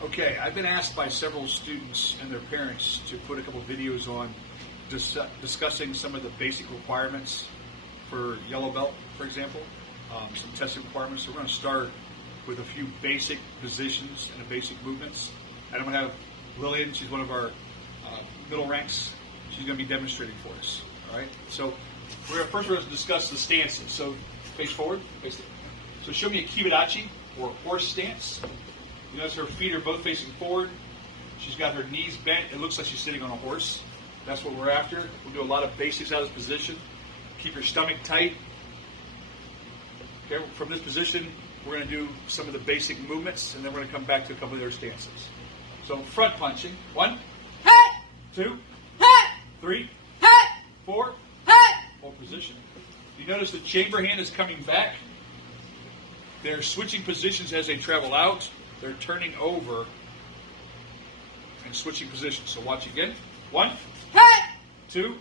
Okay, I've been asked by several students and their parents to put a couple videos on discussing some of the basic requirements for yellow belt, for example, some testing requirements. So we're going to start with a few basic positions and basic movements. And I'm going to have Lillian, she's one of our middle ranks. She's going to be demonstrating for us. All right. So we're going to discuss the stances. So face forward, face it. So show me a Kibadachi or horse stance. You notice her feet are both facing forward. She's got her knees bent. It looks like she's sitting on a horse. That's what we're after. We'll do a lot of basics out of this position. Keep your stomach tight. Okay, from this position, we're going to do some of the basic movements, and then we're going to come back to a couple of their stances. So front punching. 1, 2, 3, 4. Hold position. You notice the chamber hand is coming back. They're switching positions as they travel out. They're turning over and switching positions. So watch again. 1, 2,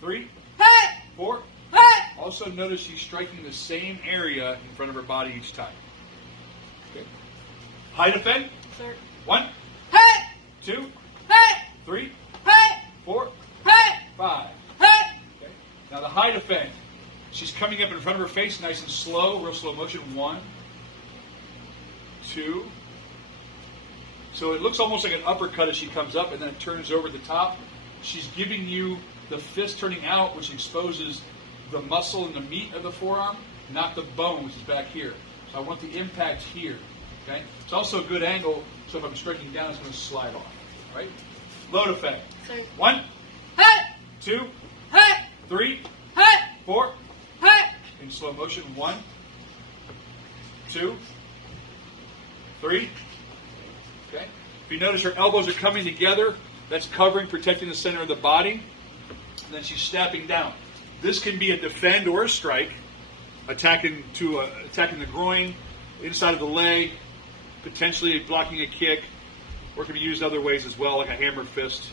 3, 4. Also notice she's striking the same area in front of her body each time. Okay. High defend. 1, 2, 3, 4, 5. Okay. Now the high defend. She's coming up in front of her face, nice and slow, real slow motion. 1, 2. So it looks almost like an uppercut as she comes up, and then it turns over the top. She's giving you the fist turning out, which exposes the muscle and the meat of the forearm, not the bone, which is back here. So I want the impact here. Okay. It's also a good angle, so if I'm striking down, it's going to slide off. All right. Low defend. 1, 2, 3, 4. In slow motion. 1, 2, 3. Okay. If you notice her elbows are coming together, that's covering, protecting the center of the body. And then she's snapping down. This can be a defend or a strike, attacking the groin, inside of the leg, potentially blocking a kick, or it can be used other ways as well, like a hammer fist.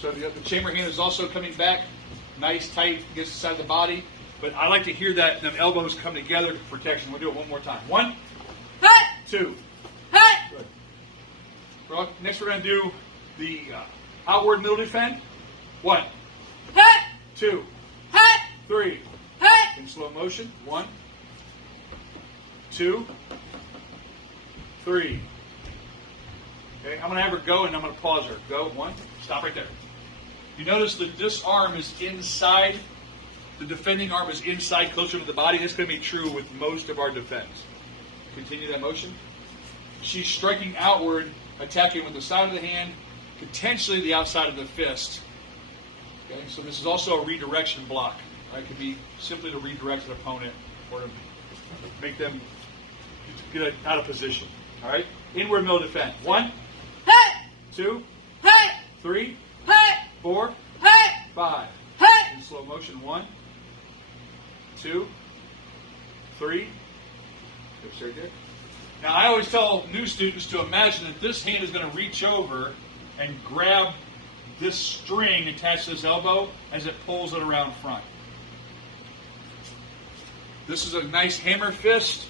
So the chamber hand is also coming back, nice, tight against the side of the body. But I like to hear that the elbows come together for protection. We'll do it one more time. 1, 2. Good. Well, next we're going to do the outward middle defend. 1, 2, 3. In slow motion. 1, 2, 3. Okay, I'm going to have her go, and I'm going to pause her. Go. 1. Stop right there. You notice that this arm is inside. The defending arm is inside, closer to the body. That's going to be true with most of our defense. Continue that motion. She's striking outward, attacking with the side of the hand, potentially the outside of the fist. Okay, so this is also a redirection block. Right? It could be simply to redirect an opponent or to make them get out of position. All right, inward middle defend. 1, 2, 3, 4, 5. In slow motion. 1, 2, 3. Go straight there. Now I always tell new students to imagine that this hand is going to reach over and grab this string attached to this elbow as it pulls it around front. This is a nice hammer fist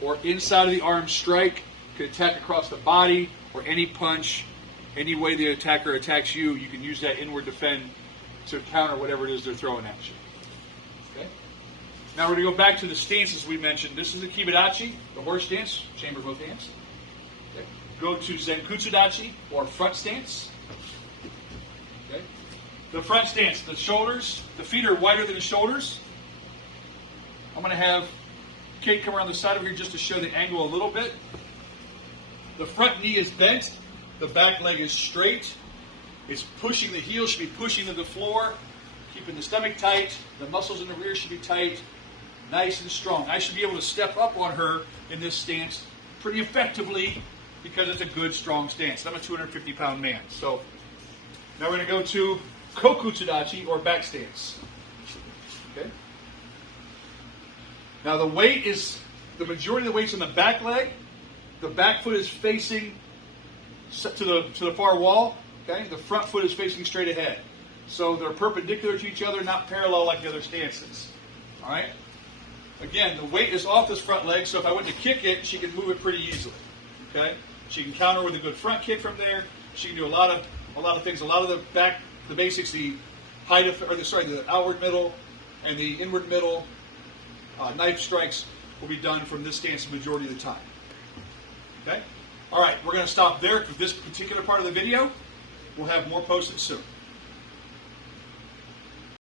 or inside of the arm strike. You can attack across the body or any punch. Any way the attacker attacks you, you can use that inward defend to counter whatever it is they're throwing at you. Okay. Now we're going to go back to the stances we mentioned. This is a Kibadachi, the horse stance, chamber both hands. Okay. Go to Zenkutsudachi or front stance. Okay. The front stance, the shoulders, the feet are wider than the shoulders. I'm going to have Kate come around the side of here just to show the angle a little bit. The front knee is bent. The back leg is straight. It's pushing, the heel should be pushing to the floor, keeping the stomach tight. The muscles in the rear should be tight, nice and strong. I should be able to step up on her in this stance pretty effectively because it's a good, strong stance. I'm a 250-pound man. So now we're going to go to Kokutsudachi or back stance. Okay. Now the weight is, the majority of the weight's on the back leg. The back foot is facing to the far wall. Okay, the front foot is facing straight ahead. So they're perpendicular to each other, not parallel like the other stances. All right. Again, the weight is off this front leg, so if I went to kick it, she can move it pretty easily. Okay, she can counter with a good front kick from there. She can do a lot of things. A lot of the basics, the the outward middle and the inward middle knife strikes will be done from this stance the majority of the time. Okay, all right, we're going to stop there for this particular part of the video. We'll have more posted soon.